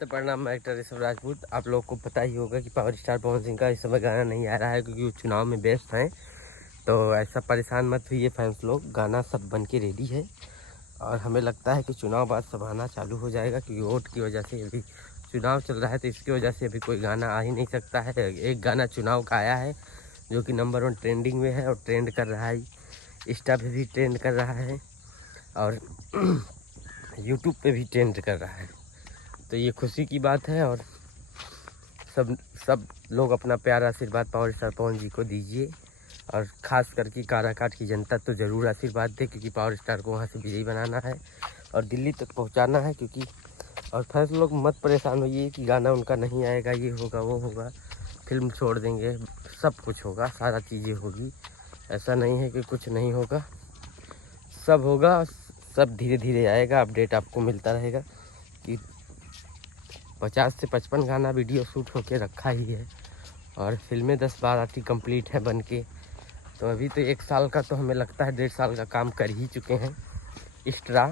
तो प्रणाम, मैं एक्टर ऋषभ राजपूत। आप लोग को पता ही होगा कि पावर स्टार पवन सिंह का इस समय गाना नहीं आ रहा है क्योंकि वो चुनाव में व्यस्त हैं। तो ऐसा परेशान मत हुइए फैंस लोग, गाना सब बन के रेडी है और हमें लगता है कि चुनाव बाद सब आना चालू हो जाएगा क्योंकि वोट की वजह से अभी चुनाव चल रहा है, तो इसकी वजह से अभी कोई गाना आ ही नहीं सकता है। एक गाना चुनाव का आया है जो कि नंबर 1 ट्रेंडिंग में है और ट्रेंड कर रहा है, इंस्टा पे भी ट्रेंड कर रहा है और यूट्यूब पे भी ट्रेंड कर रहा है। तो ये खुशी की बात है और सब सब लोग अपना प्यार आशीर्वाद पावर स्टार पवन जी को दीजिए और ख़ास करके काराकाट की जनता तो ज़रूर आशीर्वाद दे क्योंकि पावर स्टार को वहाँ से विजयी बनाना है और दिल्ली तक पहुँचाना है। क्योंकि और फैंस लोग मत परेशान होइए कि गाना उनका नहीं आएगा, ये होगा वो होगा, फिल्म छोड़ देंगे, सब कुछ होगा, सारा चीज़ें होगी। ऐसा नहीं है कि कुछ नहीं होगा, सब होगा, सब धीरे धीरे आएगा। अपडेट आपको मिलता रहेगा कि 50 से 55 गाना वीडियो शूट होके रखा ही है और फिल्में 10-12 की कंप्लीट है बन के। तो अभी तो 1 साल का, तो हमें लगता है 1.5 साल का काम कर ही चुके हैं एक्स्ट्रा,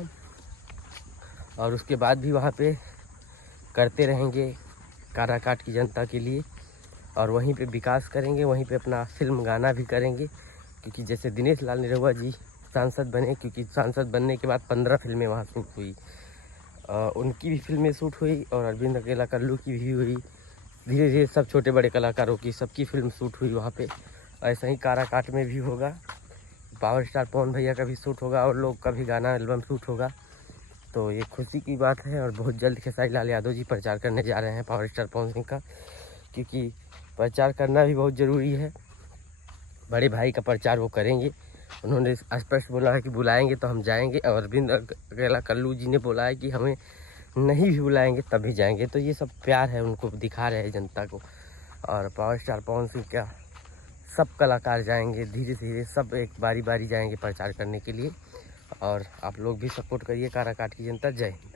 और उसके बाद भी वहाँ पे करते रहेंगे काराकाट की जनता के लिए और वहीं पे विकास करेंगे, वहीं पे अपना फिल्म गाना भी करेंगे। क्योंकि जैसे दिनेश लाल निरहुआ जी सांसद बने, क्योंकि सांसद बनने के बाद 15 फिल्में वहाँ शूट हुई, उनकी भी फिल्में शूट हुई और अरविंद अकेला कल्लू की भी हुई। धीरे धीरे सब छोटे बड़े कलाकारों की सबकी फिल्म शूट हुई वहाँ पे। ऐसा ही काराकाट में भी होगा, पावर स्टार पवन भैया का भी शूट होगा और लोग का भी गाना एल्बम शूट होगा। तो ये खुशी की बात है और बहुत जल्द खेसारी लाल यादव जी प्रचार करने जा रहे हैं पावर स्टार पवन सिंह का, क्योंकि प्रचार करना भी बहुत ज़रूरी है। बड़े भाई का प्रचार वो करेंगे, उन्होंने स्पष्ट बोला है कि बुलाएंगे तो हम जाएंगे और अरविंद अकेला कल्लू जी ने बोला है कि हमें नहीं भी बुलाएंगे तब भी जाएंगे। तो ये सब प्यार है, उनको दिखा रहे हैं जनता को। और पावर स्टार पवन सिंह क्या, सब कलाकार जाएंगे धीरे धीरे, सब एक बारी बारी जाएंगे प्रचार करने के लिए। और आप लोग भी सपोर्ट करिए काराकाट की जनता। जय हिंद।